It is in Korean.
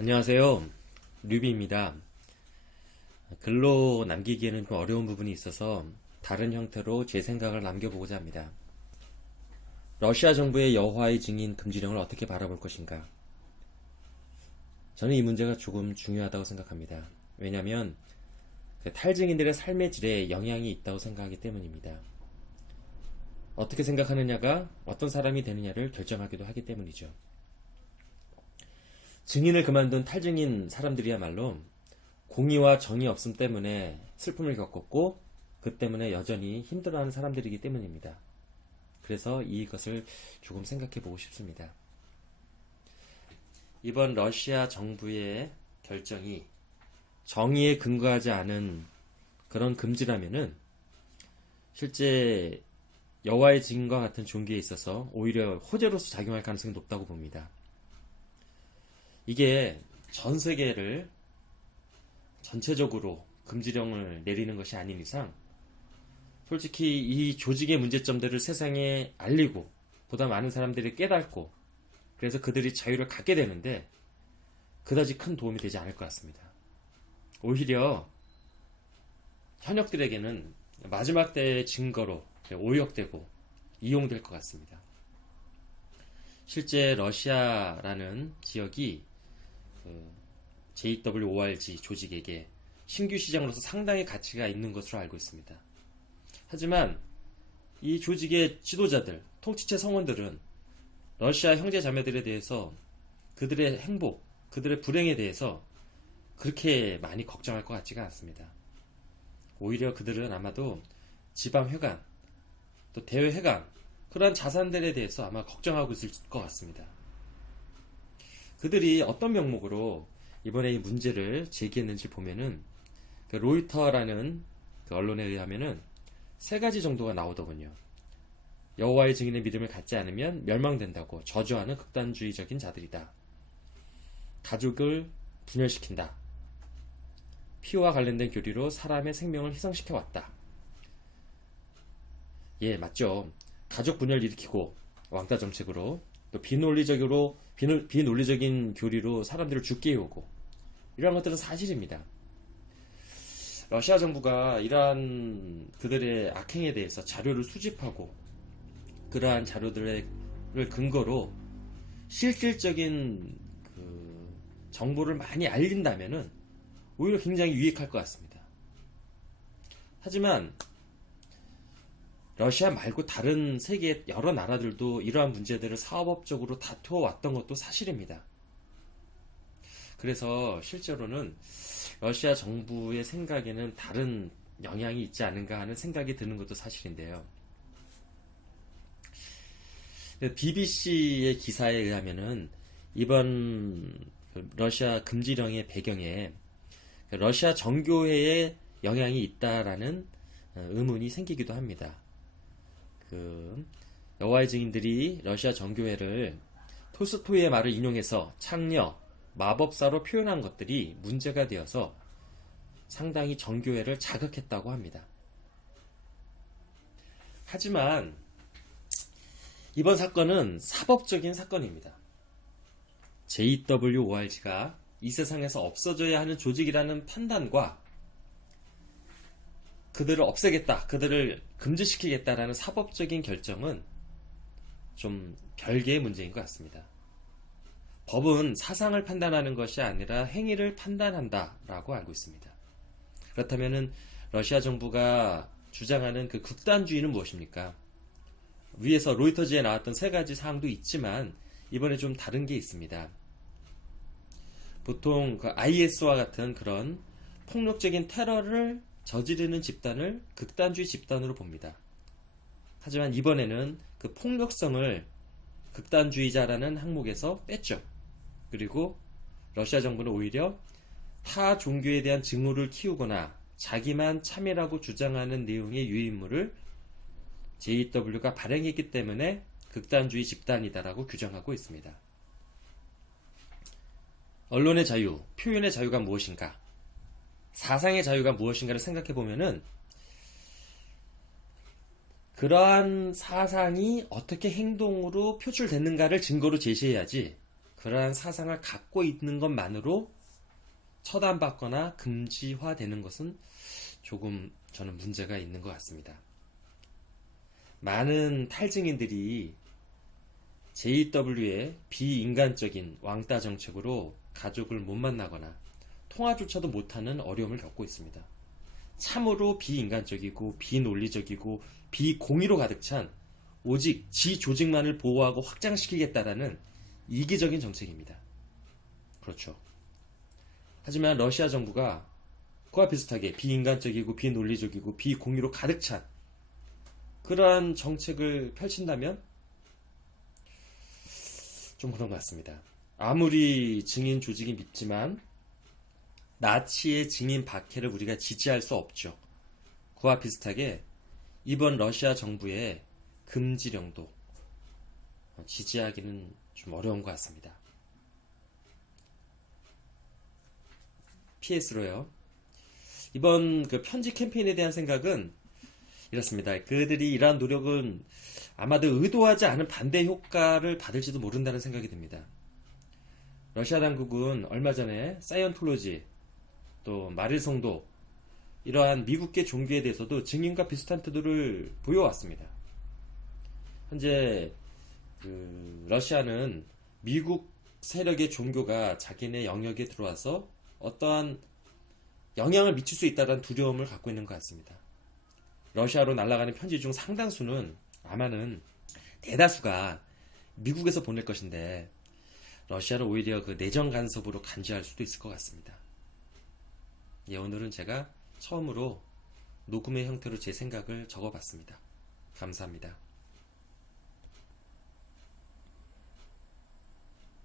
안녕하세요. 류비입니다. 글로 남기기에는 좀 어려운 부분이 있어서 다른 형태로 제 생각을 남겨보고자 합니다. 러시아 정부의 여호와의 증인 금지령을 어떻게 바라볼 것인가? 저는 이 문제가 조금 중요하다고 생각합니다. 왜냐하면 탈증인들의 삶의 질에 영향이 있다고 생각하기 때문입니다. 어떻게 생각하느냐가 어떤 사람이 되느냐를 결정하기도 하기 때문이죠. 증인을 그만둔 탈증인 사람들이야말로 공의와 정의 없음 때문에 슬픔을 겪었고 그 때문에 여전히 힘들어하는 사람들이기 때문입니다. 그래서 이것을 조금 생각해 보고 싶습니다. 이번 러시아 정부의 결정이 정의에 근거하지 않은 그런 금지라면은 실제 여호와의 증인과 같은 종교에 있어서 오히려 호재로서 작용할 가능성이 높다고 봅니다. 이게 전 세계를 전체적으로 금지령을 내리는 것이 아닌 이상 솔직히 이 조직의 문제점들을 세상에 알리고 보다 많은 사람들이 깨닫고 그래서 그들이 자유를 갖게 되는데 그다지 큰 도움이 되지 않을 것 같습니다. 오히려 현역들에게는 마지막 때의 증거로 오역되고 이용될 것 같습니다. 실제 러시아라는 지역이 JWORG 조직에게 신규 시장으로서 상당히 가치가 있는 것으로 알고 있습니다. 하지만 이 조직의 지도자들, 통치체 성원들은 러시아 형제 자매들에 대해서 그들의 행복, 그들의 불행에 대해서 그렇게 많이 걱정할 것 같지가 않습니다. 오히려 그들은 아마도 지방회관, 또 대외회관, 그러한 자산들에 대해서 아마 걱정하고 있을 것 같습니다. 그들이 어떤 명목으로 이번에 이 문제를 제기했는지 보면은 로이터라는 언론에 의하면은 세 가지 정도가 나오더군요. 여호와의 증인의 믿음을 갖지 않으면 멸망된다고 저주하는 극단주의적인 자들이다. 가족을 분열시킨다. 피와 관련된 교리로 사람의 생명을 희생시켜 왔다. 예, 맞죠. 가족 분열 일으키고 왕따 정책으로 또 비논리적인 교리로 사람들을 죽게 해오고 이러한 것들은 사실입니다. 러시아 정부가 이러한 그들의 악행에 대해서 자료를 수집하고 그러한 자료들을 근거로 실질적인 정보를 많이 알린다면은 오히려 굉장히 유익할 것 같습니다. 하지만 러시아 말고 다른 세계 여러 나라들도 이러한 문제들을 사법적으로 다투어 왔던 것도 사실입니다. 그래서 실제로는 러시아 정부의 생각에는 다른 영향이 있지 않은가 하는 생각이 드는 것도 사실인데요. BBC의 기사에 의하면은 이번 러시아 금지령의 배경에 러시아 정교회의 영향이 있다라는 의문이 생기기도 합니다. 여호와의 증인들이 러시아 정교회를 톨스토이의 말을 인용해서 창녀, 마법사로 표현한 것들이 문제가 되어서 상당히 정교회를 자극했다고 합니다. 하지만 이번 사건은 사법적인 사건입니다. JWORG가 이 세상에서 없어져야 하는 조직이라는 판단과 그들을 없애겠다, 그들을 금지시키겠다라는 사법적인 결정은 좀 별개의 문제인 것 같습니다. 법은 사상을 판단하는 것이 아니라 행위를 판단한다라고 알고 있습니다. 그렇다면 러시아 정부가 주장하는 그 극단주의는 무엇입니까? 위에서 로이터즈에 나왔던 세 가지 사항도 있지만 이번에 좀 다른 게 있습니다. 보통 그 IS와 같은 그런 폭력적인 테러를 저지르는 집단을 극단주의 집단으로 봅니다. 하지만 이번에는 그 폭력성을 극단주의자라는 항목에서 뺐죠. 그리고 러시아 정부는 오히려 타 종교에 대한 증오를 키우거나 자기만 참이라고 주장하는 내용의 유인물을 JW가 발행했기 때문에 극단주의 집단이다라고 규정하고 있습니다. 언론의 자유, 표현의 자유가 무엇인가? 사상의 자유가 무엇인가를 생각해 보면은 그러한 사상이 어떻게 행동으로 표출됐는가를 증거로 제시해야지 그러한 사상을 갖고 있는 것만으로 처단받거나 금지화되는 것은 조금 저는 문제가 있는 것 같습니다. 많은 탈증인들이 JW의 비인간적인 왕따 정책으로 가족을 못 만나거나 통화조차도 못하는 어려움을 겪고 있습니다. 참으로 비인간적이고 비논리적이고 비공의로 가득 찬 오직 지 조직만을 보호하고 확장시키겠다라는 이기적인 정책입니다. 그렇죠. 하지만 러시아 정부가 그와 비슷하게 비인간적이고 비논리적이고 비공의로 가득 찬 그러한 정책을 펼친다면 좀 그런 것 같습니다. 아무리 증인 조직이 밉지만 나치의 증인 박해를 우리가 지지할 수 없죠. 그와 비슷하게 이번 러시아 정부의 금지령도 지지하기는 좀 어려운 것 같습니다. PS로요. 이번 그 편지 캠페인에 대한 생각은 이렇습니다. 그들이 이러한 노력은 아마도 의도하지 않은 반대 효과를 받을지도 모른다는 생각이 듭니다. 러시아 당국은 얼마 전에 사이언톨로지 또 마릴성도 이러한 미국계 종교에 대해서도 증인과 비슷한 태도를 보여왔습니다. 현재 러시아는 미국 세력의 종교가 자기네 영역에 들어와서 어떠한 영향을 미칠 수 있다는 두려움을 갖고 있는 것 같습니다. 러시아로 날아가는 편지 중 상당수는 아마는 대다수가 미국에서 보낼 것인데 러시아를 오히려 그 내정 간섭으로 간주할 수도 있을 것 같습니다. 예, 오늘은 제가 처음으로 녹음의 형태로 제 생각을 적어봤습니다. 감사합니다.